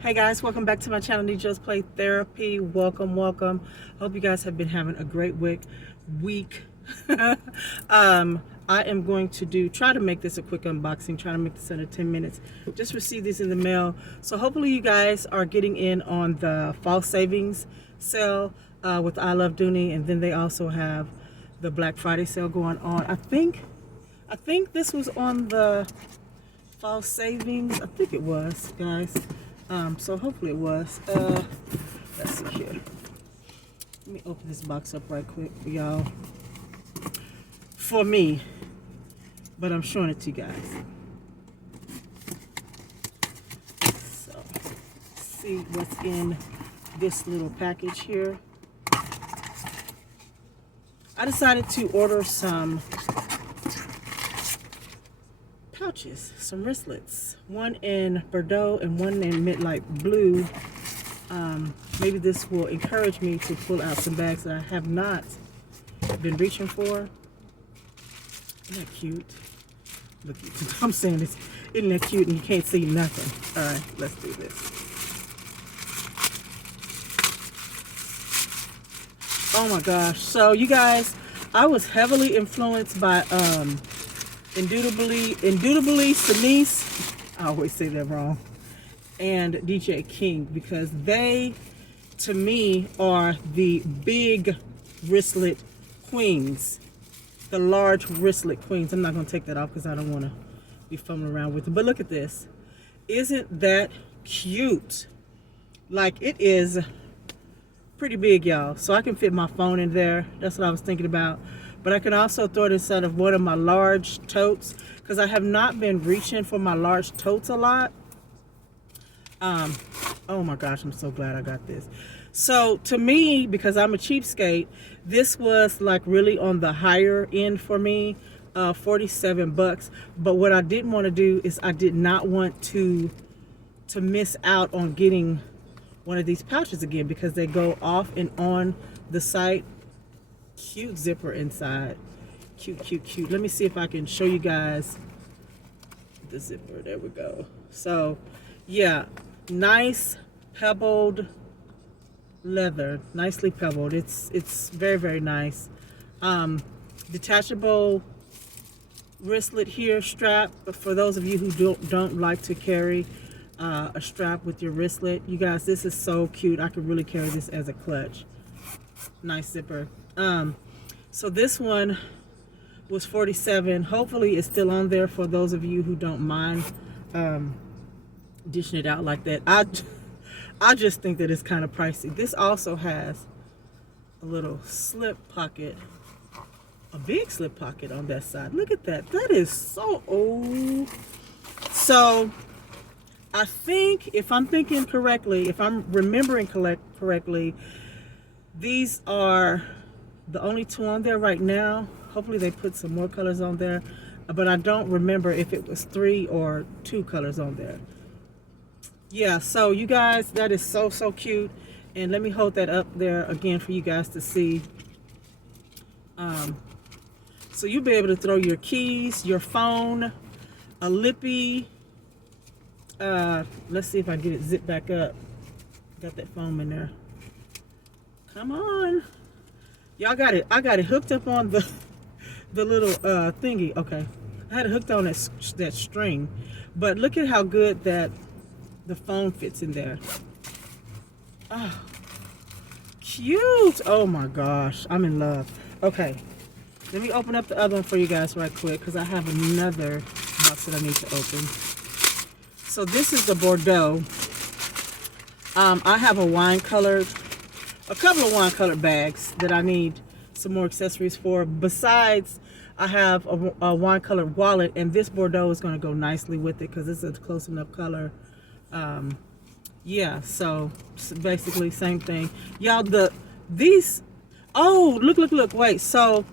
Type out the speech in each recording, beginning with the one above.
Hey guys, welcome back to my channel, Nijo's Play Therapy. Welcome. Hope you guys have been having a great week. I am going to try to make this a quick unboxing, try to make this under 10 minutes. Just received these in the mail. So hopefully you guys are getting in on the Fallsavings sale with I Love Dooney, and then they also have the Black Friday sale going on. I think this was on the Fallsavings. I think it was, guys. So hopefully it was. Let's see here. Let me open this box up right quick for y'all. For me, but I'm showing it to you guys. So, let's see what's in this little package here. I decided to order some pouches, some wristlets, one in Bordeaux and one in Midnight Blue. Maybe this will encourage me to pull out some bags that I have not been reaching for. Isn't that cute? Look, I'm saying this, isn't that cute? And you can't see nothing. All right, let's do this. Oh my gosh. So you guys, I was heavily influenced by Indubitably Sinise, I always say that wrong, and DJ King, because they, to me, are the big wristlet queens, the large wristlet queens. I'm not going to take that off because I don't want to be fumbling around with it. But look at this. Isn't that cute? Like, it is pretty big, y'all. So I can fit my phone in there. That's what I was thinking about. But I can also throw it inside of one of my large totes, because I have not been reaching for my large totes a lot. Oh my gosh, I'm so glad I got this. So to me, because I'm a cheapskate, this was like really on the higher end for me, 47 bucks. But what I didn't want to do is I did not want to miss out on getting one of these pouches again, because they go off and on the site. Cute zipper inside. Cute. Let me see if I can show you guys the zipper. There we go. So yeah, nice pebbled leather, nicely pebbled. It's very nice. Detachable wristlet here, strap. But for those of you who don't like to carry a strap with your wristlet, you guys, this is so cute. I could really carry this as a clutch. Nice zipper. So this one was 47. Hopefully it's still on there for those of you who don't mind dishing it out like that. I just think that it's kind of pricey. This also has a little slip pocket, a big slip pocket on that side. Look at that. That is so old. So I think, if I'm thinking correctly, if I'm remembering correctly, these are the only two on there right now. Hopefully they put some more colors on there, but I don't remember if it was 3 or 2 colors on there. Yeah, so you guys, that is so cute. And let me hold that up there again for you guys to see. So you'll be able to throw your keys, your phone, a lippy. Let's see if I get it zipped back up. Got that foam in there. Come on. Y'all got it. I got it hooked up on the little thingy. Okay. I had it hooked on that string. But look at how good that the phone fits in there. Oh, cute. Oh my gosh. I'm in love. Okay. Let me open up the other one for you guys right quick, because I have another box that I need to open. So this is the Bordeaux. I have a couple of wine colored bags that I need some more accessories for. Besides, I have a wine colored wallet, and this Bordeaux is going to go nicely with it because it's a close enough color. Yeah, so basically same thing. Y'all, oh, look, wait. So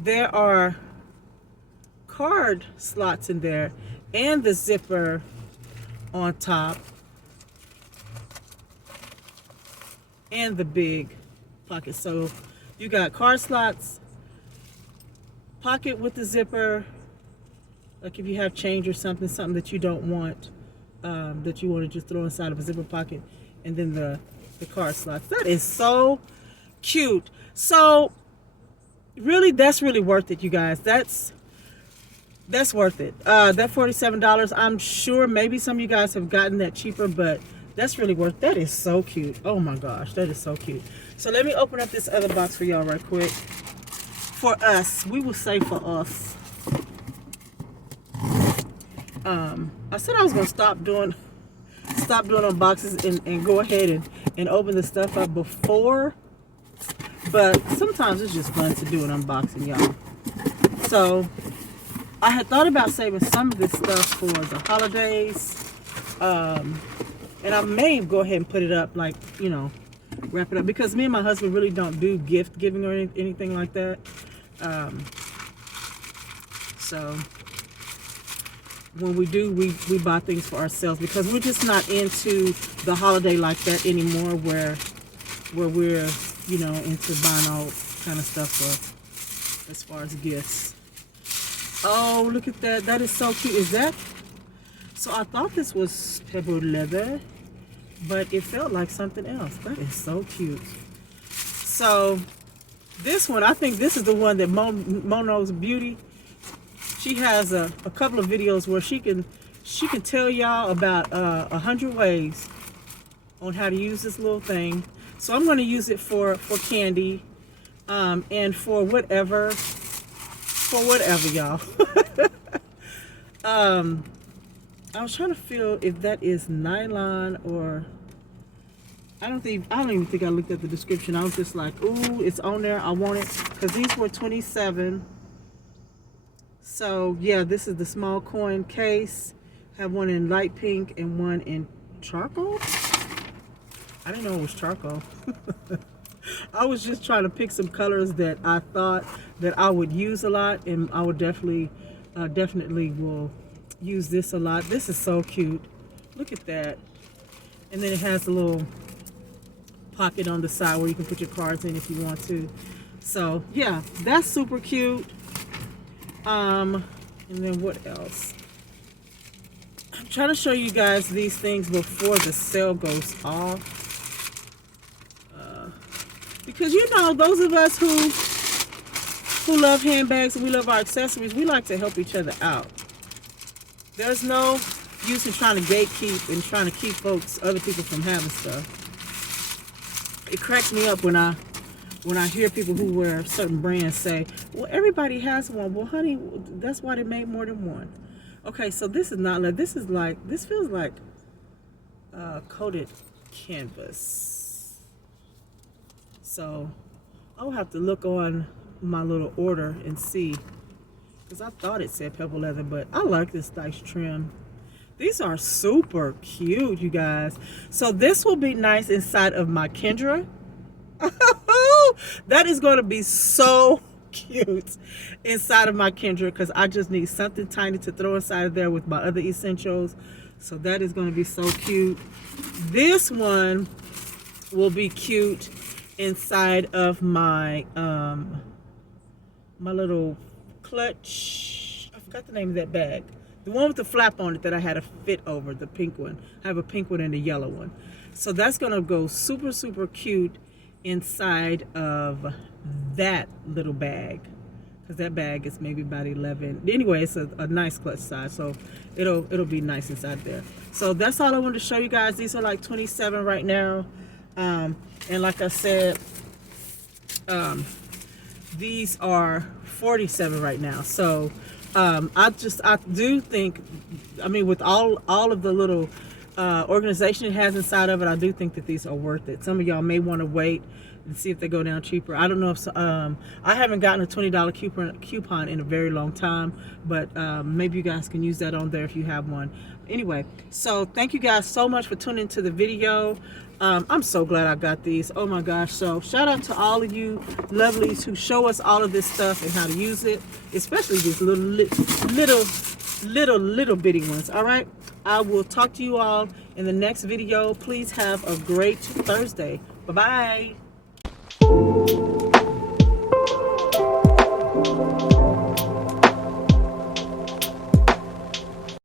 there are card slots in there and the zipper on top. And the big pocket. So you got card slots, pocket with the zipper, like if you have change or something that you don't want, that you want to just throw inside of a zipper pocket, and then the card slots. That is so cute. So really, that's really worth it, you guys. That's worth it. That $47, I'm sure maybe some of you guys have gotten that cheaper, but that's really worth it. That is so cute. Oh my gosh, that is so cute. So let me open up this other box for y'all right quick. For us, we will say for us. I said I was gonna stop doing unboxings and go ahead and open the stuff up before, but sometimes it's just fun to do an unboxing, y'all. So I had thought about saving some of this stuff for the holidays, and I may go ahead and put it up, like, you know, wrap it up, because me and my husband really don't do gift giving or anything like that. So when we do, we buy things for ourselves, because we're just not into the holiday like that anymore, where we're, you know, into buying all kind of stuff for, as far as gifts. Oh, look at that. That is so cute. Is that? So I thought this was pebble leather, but it felt like something else. That is so cute. So this one, I think this is the one that Mono's Beauty. She has a couple of videos where she can tell y'all about 100 ways on how to use this little thing. So I'm going to use it for candy, and for whatever, y'all. I was trying to feel if that is nylon or, I don't even think I looked at the description. I was just like, ooh, it's on there. I want it, because these were $27. So yeah, this is the small coin case. Have one in light pink and one in charcoal. I didn't know it was charcoal. I was just trying to pick some colors that I thought that I would use a lot, and I would definitely will use this a lot. This is so cute. Look at that. And then it has a little pocket on the side where you can put your cards in if you want to. So yeah, that's super cute. And then what else? I'm trying to show you guys these things before the sale goes off. Because, you know, those of us who love handbags and we love our accessories, we like to help each other out. There's no use in trying to gatekeep and trying to keep other people from having stuff. It cracks me up when I hear people who wear certain brands say, well, everybody has one. Well, honey, that's why they made more than one. Okay, so this is not like, this feels like coated canvas. So I'll have to look on my little order and see, because I thought it said pebble leather, but I like this nice trim. These are super cute, you guys. So this will be nice inside of my Kendra. That is going to be so cute inside of my Kendra, because I just need something tiny to throw inside of there with my other essentials. So that is going to be so cute. This one will be cute inside of my my little clutch. I forgot the name of that bag. The one with the flap on it that I had a fit over, the pink one. I have a pink one and a yellow one. So that's going to go super, super cute inside of that little bag, because that bag is maybe about 11. Anyway, it's a nice clutch size, so it'll be nice inside there. So that's all I wanted to show you guys. These are like 27 right now, and like I said, these are 47 right now. So I do think, I mean, with all of the little organization it has inside of it, I do think that these are worth it. Some of y'all may want to wait and see if they go down cheaper. I don't know if I haven't gotten a $20 coupon in a very long time, but maybe you guys can use that on there if you have one. Anyway, so thank you guys so much for tuning into the video. I'm so glad I got these. Oh my gosh. So shout out to all of you lovelies who show us all of this stuff and how to use it, especially these little bitty ones. All right, I will talk to you all in the next video. Please have a great Thursday. Bye bye.